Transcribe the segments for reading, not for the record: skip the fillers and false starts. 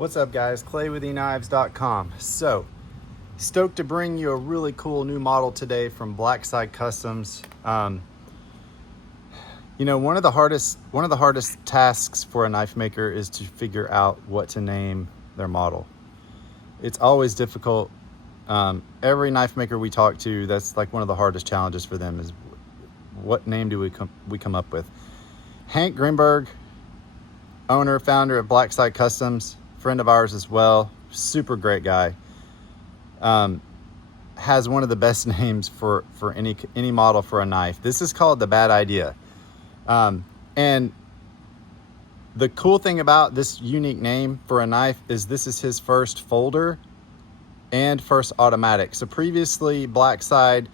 What's up guys, Clay with EKNIVES.com. So, stoked to bring you a really cool new model today from Blackside Customs. You know, one of the hardest tasks for a knife maker is to figure out what to name their model. It's always difficult. Every knife maker we talk to, that's like one of the hardest challenges for them is what name do we come up with. Hank Grimberg, owner, founder of Blackside Customs, friend of ours as well, super great guy, has one of the best names for any model for a knife. This is called the Bad Idea. And the cool thing about this unique name for a knife is this is his first folder and first automatic. So previously Blackside,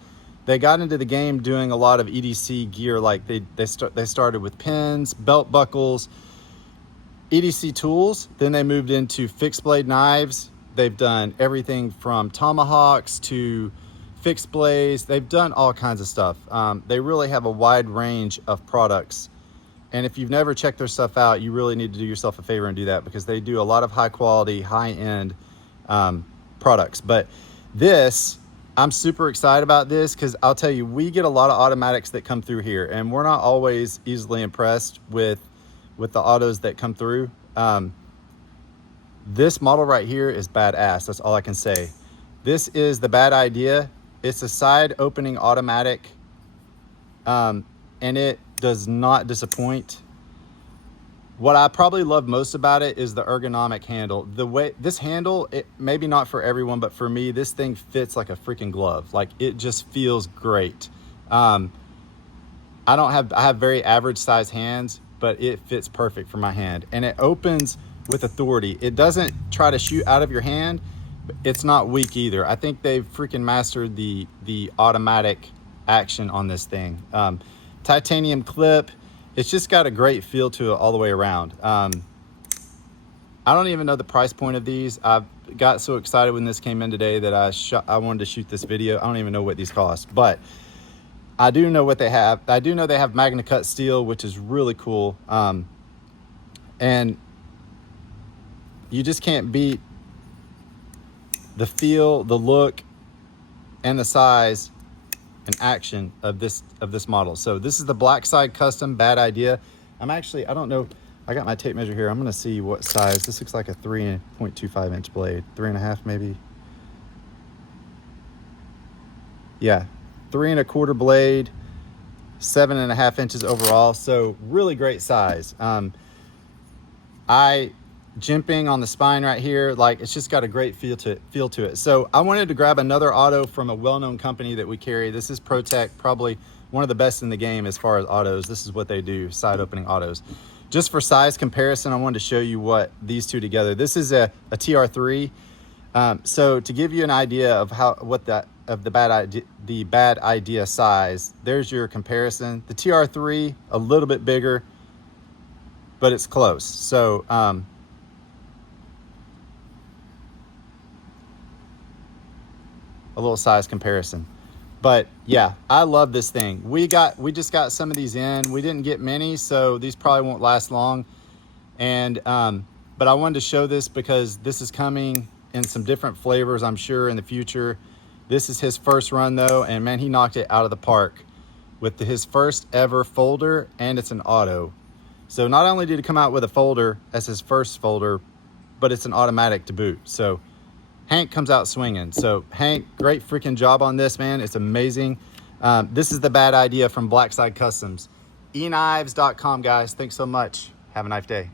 they got into the game doing a lot of EDC gear. Like they started with pins, belt buckles, EDC tools, then they moved into fixed blade knives. They've done everything from tomahawks to fixed blades. They've done all kinds of stuff. They really have a wide range of products. And if you've never checked their stuff out, you really need to do yourself a favor and do that, because they do a lot of high quality, high end products. But this, I'm super excited about this because I'll tell you, we get a lot of automatics that come through here and we're not always easily impressed with the autos that come through. This model right here is badass. That's all I can say. This is the Bad Idea. It's a side opening automatic, and it does not disappoint. What I probably love most about it is the ergonomic handle. The way this handle, it maybe not for everyone, but for me, this thing fits like a freaking glove. Like, it just feels great. I have very average size hands, but it fits perfect for my hand, and it opens with authority. It doesn't try to shoot out of your hand, but it's not weak either. I think they've freaking mastered the automatic action on this thing. Titanium clip. It's just got a great feel to it all the way around. I don't even know the price point of these. I got so excited when this came in today that I wanted to shoot this video. I don't even know what these cost, but I do know what they have. I do know they have Magna Cut steel, which is really cool. And you just can't beat the feel, the look, and the size and action of this model. So this is the Blackside Custom Bad Idea. I don't know, I got my tape measure here. I'm gonna see what size. This looks like a 3.25 inch blade, 3.5 maybe. Yeah, 3.25 blade, 7.5 inches overall. So really great size. Jimping on the spine right here, like, it's just got a great feel to it. So I wanted to grab another auto from a well-known company that we carry. This is ProTech, probably one of the best in the game as far as autos. This is what they do, side opening autos. Just for size comparison, I wanted to show you what these two together. This is a TR3. So to give you an idea of the Bad Idea size, there's your comparison. The TR3, a little bit bigger, but it's close. So a little size comparison. But yeah, I love this thing. We just got some of these in. We didn't get many, so these probably won't last long. And but I wanted to show this because this is coming in some different flavors, I'm sure, in the future. This is his first run though, and man, he knocked it out of the park with his first ever folder, and it's an auto. So not only did he come out with a folder as his first folder, but it's an automatic to boot. So Hank comes out swinging. So Hank, great freaking job on this, man. It's amazing. This is the Bad Idea from Blackside Customs. EKNIVES.com, guys. Thanks so much. Have a nice day.